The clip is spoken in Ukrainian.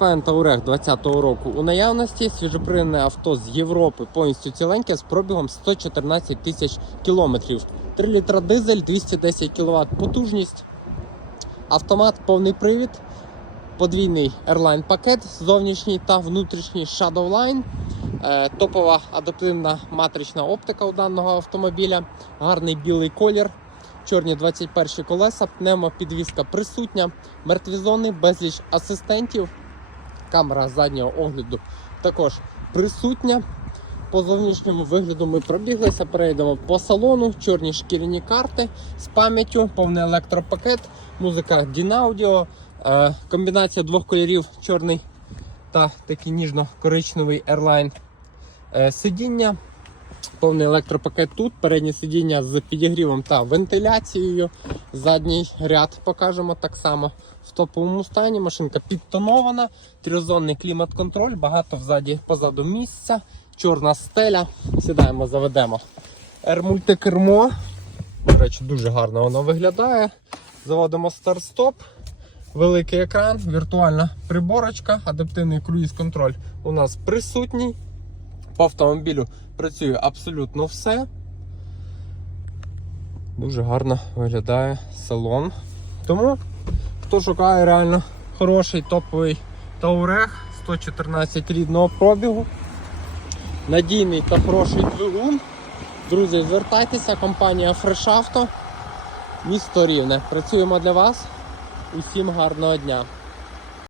Volkswagen Touareg 2020 року у наявності свіжопринене авто з Європи повністю ціленьке з пробігом 114 тисяч кілометрів. 3 літра дизель, 210 кВт потужність. Автомат повний привід, подвійний Airline пакет, зовнішній та внутрішній Shadowline. Е, Топова адаптивна матрична оптика у даного автомобіля, гарний білий колір, чорні 21 колеса, пневмопідвізка присутня, мертві зони, безліч асистентів, камера заднього огляду також присутня. По зовнішньому вигляду ми пробіглися, перейдемо по салону, чорні шкіряні карти з пам'яттю, повний електропакет, музика Dinaudeo, е, комбінація двох кольорів чорний та такий ніжно-коричневий Airline е, сидіння. Повний електропакет тут, переднє сидіння з підігрівом та вентиляцією. Задній ряд покажемо так само в топовому стані. Машинка підтонована, трьохзонний клімат-контроль, багато взаді позаду місця, чорна стеля. Сідаємо, заведемо. R-мультикермо. До речі, дуже гарно воно виглядає. Заводимо старт-стоп. Великий екран, віртуальна приборочка, адаптивний круїз-контроль у нас присутній. По автомобілю працює абсолютно все. Дуже гарно виглядає салон. Тому, хто шукає реально хороший топовий Touareg 114 рідного пробігу, надійний та хороший двигун. Друзі, звертайтеся, компанія Auto, місто Рівне. Працюємо для вас. Усім гарного дня!